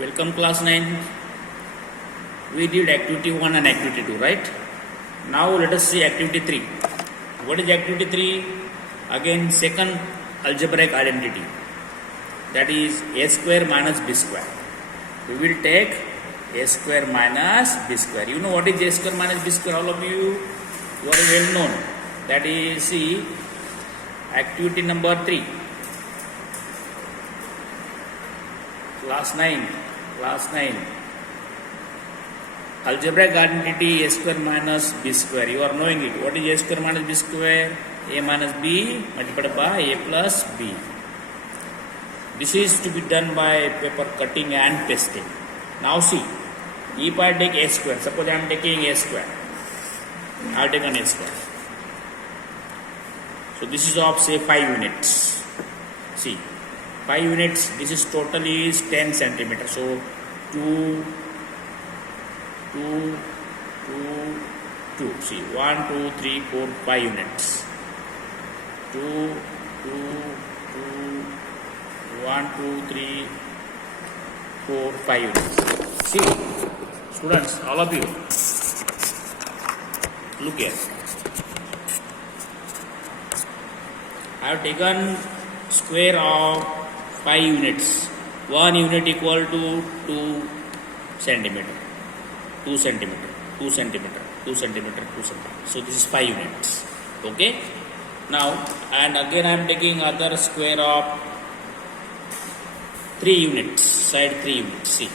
Welcome class 9. We did activity 1 and activity 2, right? Now let us see activity 3. What is activity 3? Again, second algebraic identity. That is a square minus b square. We will take a square minus b square. You know what is a square minus b square? All of you are well known. That is, see, activity number 3. Class 9. Algebraic identity a square minus b square. You are knowing it. What is a square minus b square? A minus b multiplied by a plus b. This is to be done by paper cutting and pasting. Now see, if I take a square, suppose I am taking a square. I have taken a square. So this is of say 5 units. See, 5 units, this is total is 10 centimeters. So 2, see 1, 2, 3, 4, 5 units. 2, 1, 2, 3, 4, 5 units. See, students, all of you, look here. I have taken square of 5 units. 1 unit equal to 2 centimeter. 2 centimeter, 2 centimeter, 2 centimeter, 2 centimeter. So this is 5 units. Okay. Now, and again I am taking other square of 3 units. Side 3 units. See,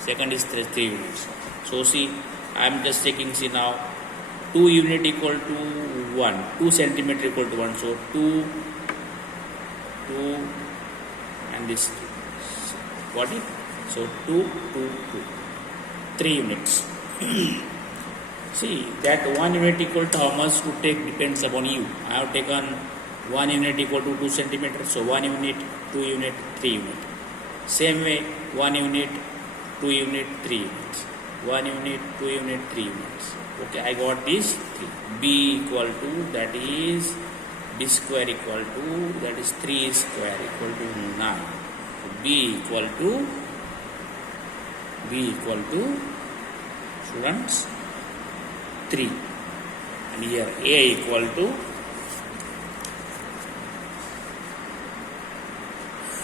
second is 3 units. So see, I am just taking, see now, 2 unit equal to 1. 2 centimeter equal to 1. So 2, and this. What is? So 2, 3 units. See, that 1 unit equal to how much to take depends upon you. I have taken 1 unit equal to 2 centimeters. So 1 unit, 2 unit, 3 unit. Same way, 1 unit, 2 unit, 3 units. 1 unit, 2 unit, 3 units. Okay, I got this 3. B equal to, that is, b square equal to, that is 3 square equal to 9. So b equal to, students, 3. And here a equal to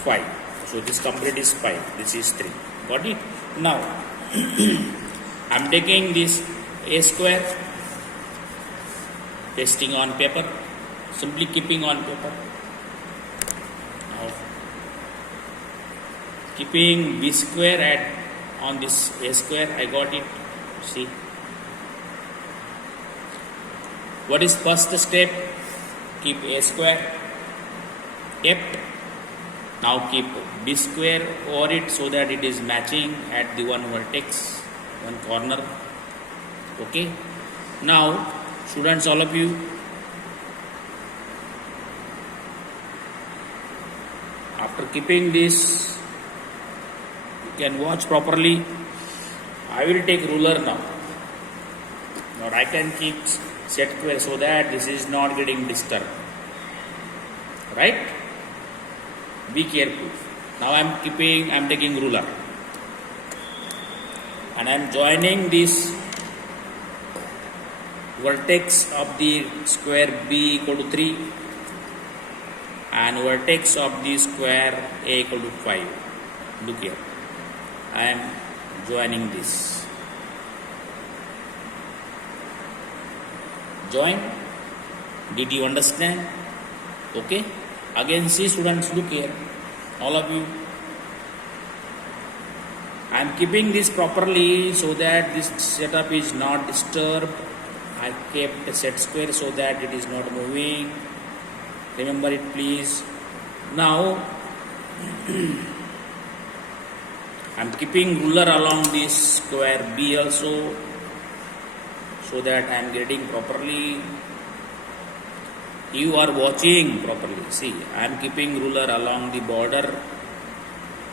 5. So this complete is 5. This is 3. Got it? Now, I am taking this a square, pasting on paper, simply keeping on paper. Now, keeping b square on this a square, I got it. See, what is first step? Keep a square, kept. Now keep b square over it so that it is matching at the one vertex, one corner. Okay. Now, students, all of you, after keeping this, you can watch properly. I will take ruler now. Now I can keep set square so that this is not getting disturbed. Right? Be careful. Now I am taking ruler. And I am joining this vertex of the square b equal to 3 and vertex of the square a equal to 5. Look here. I am joining this. Join. Did you understand? Okay. Again, see, students, look here. All of you. I am keeping this properly so that this setup is not disturbed. I kept a set square so that it is not moving. Remember it, please. Now, I am keeping ruler along this square B also so that I am getting properly. You are watching properly. See, I am keeping ruler along the border.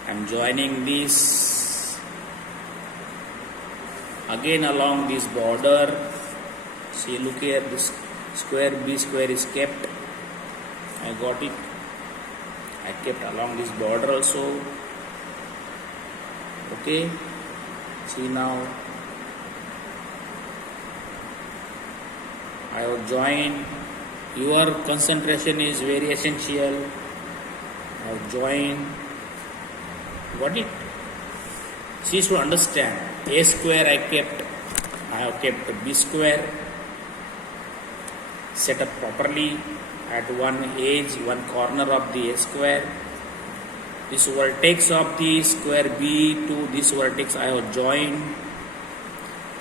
I am joining this again along this border. See, look here, this square b square is kept. I got it. I kept along this border also. Okay, see now I have joined. Your concentration is very essential. I have joined. Got it? See, to understand, a square I have kept b square set up properly at one edge, one corner of the a square. This vertex of the square b to this vertex I have joined.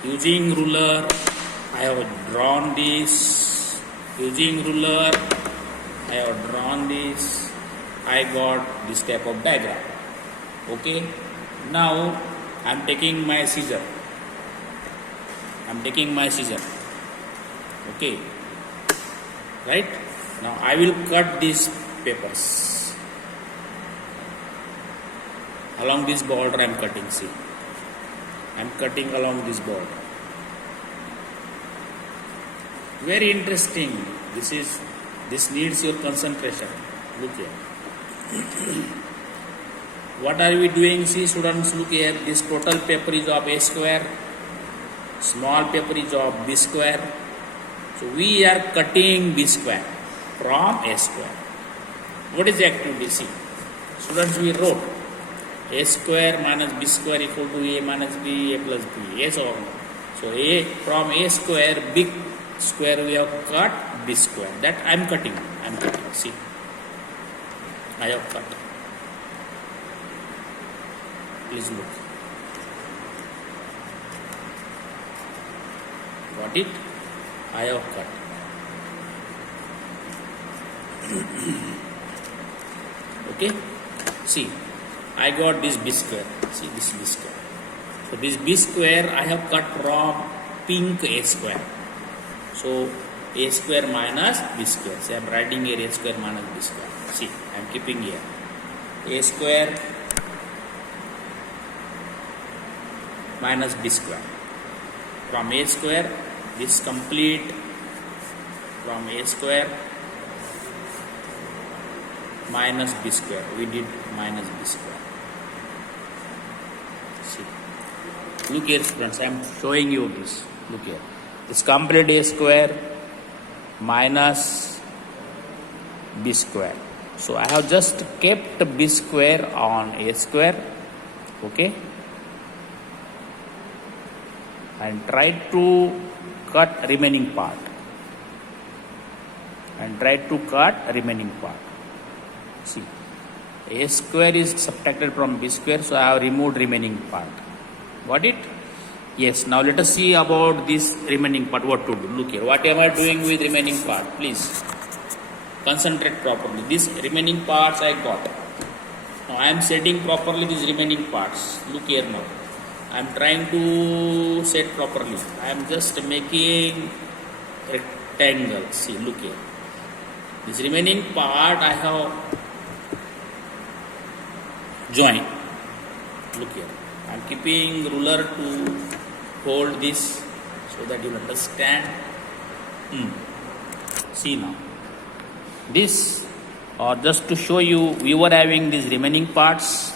Using ruler, I have drawn this. Using ruler, I have drawn this. I got this type of diagram. Okay. Now I am taking my scissor. Okay. Right. Now I will cut these papers. Along this border I am cutting. See. I am cutting along this border. Very interesting. This needs your concentration. Look here. What are we doing? See, students, look here. This total paper is of a square. Small paper is of b square. So we are cutting b square from a square. What is the activity? See, students, we wrote a square minus b square equal to a minus b, a plus b. Yes or no? So a from a square, big square we have cut b square. That I am cutting. See, I have cut. Please look. Got it? I have cut. Okay? See, I got this b square. See, this b square. So this b square I have cut from pink a square. So a square minus b square. So I am writing here a square minus b square. See, I am keeping here a square minus b square. From a square, this complete from a square minus b square. We did minus b square. See. Look here, friends. I am showing you this. Look here. This complete a square minus b square. So I have just kept b square on a square. Okay. And try to cut remaining part. See, a square is subtracted from b square, so I have removed remaining part. Got it? Yes. Now let us see about this remaining part. What to do? Look here. What am I doing with remaining part? Please concentrate properly. These remaining parts I got. Now I am setting properly these remaining parts. Look here now. I am trying to set properly. I am just making rectangle. See, look here. This remaining part I have joined. Look here. I am keeping ruler to hold this so that you understand. See now. This, or just to show you, we were having these remaining parts.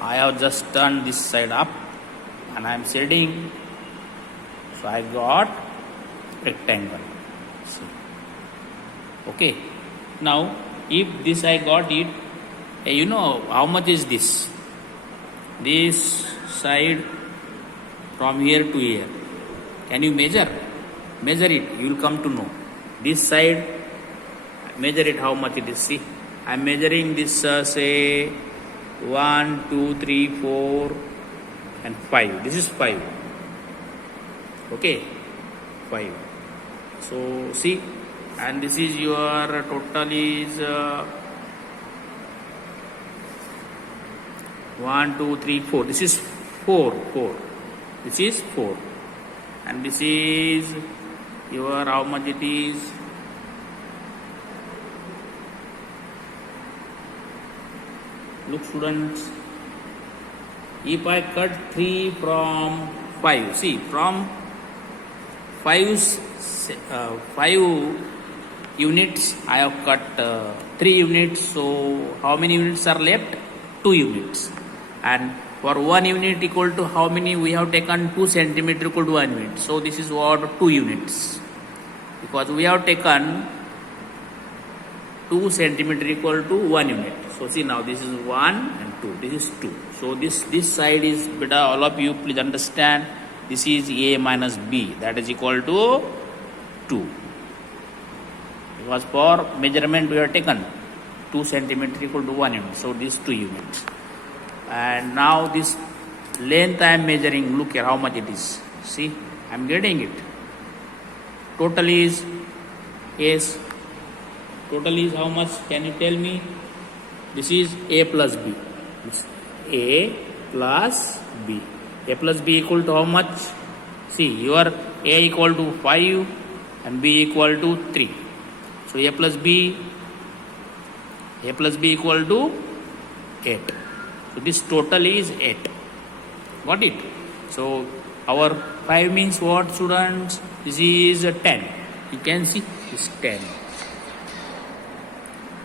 I have just turned this side up. And I am shading, so I got rectangle. See. Okay. Now, if this I got it, you know how much is this? This side from here to here. Can you measure? Measure it. You will come to know. This side, measure it how much it is. See, I am measuring this. Say 1, 2, 3, 4. And 5. This is 5. Okay, 5. So see, and this is your total is 1, 2, 3, 4. This is 4. This is 4. And this is your how much it is? Look, students. If I cut 3 from 5, see, from 5 units, I have cut 3 units. So how many units are left? 2 units. And for 1 unit equal to how many? We have taken 2 centimeter equal to 1 unit. So this is what 2 units. Because we have taken 2 centimeter equal to 1 unit. So see now this is 1 and 2. This is 2. So this side is beta. All of you please understand. This is A minus B. That is equal to 2. Because for measurement we have taken 2 centimeter equal to 1 unit. So this 2 units. And now this length I am measuring. Look here how much it is. See, I am getting it. Total is total is how much? Can you tell me? This is A plus B. It's A plus B. A plus B equal to how much? See, your A equal to 5 and B equal to 3. So A plus B equal to 8. So this total is 8. Got it? So our 5 means what, students? This is 10. You can see it's 10.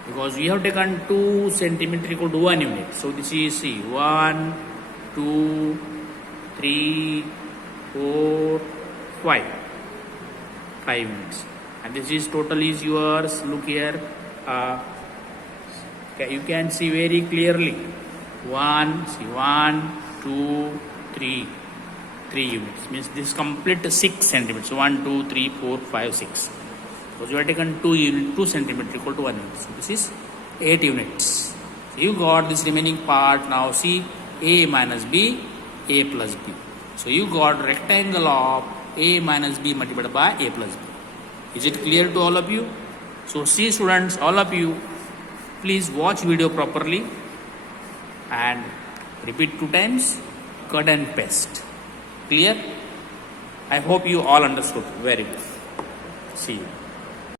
Because we have taken 2 centimeter equal to 1 unit. So this is, see, 1, 2, 3, 4, 5. 5 units. And this is total is yours. Look here. You can see very clearly. 1, 2, 3. 3 units. Means this complete 6 centimeters. 1, 2, 3, 4, 5, 6. Because you have taken 2 centimeter equal to 1 unit. So this is 8 units. So you got this remaining part. Now see, A minus B, A plus B. So you got rectangle of A minus B multiplied by A plus B. Is it clear to all of you? So see, students, all of you, please watch video properly and repeat 2 times, cut and paste. Clear? I hope you all understood very well. See you.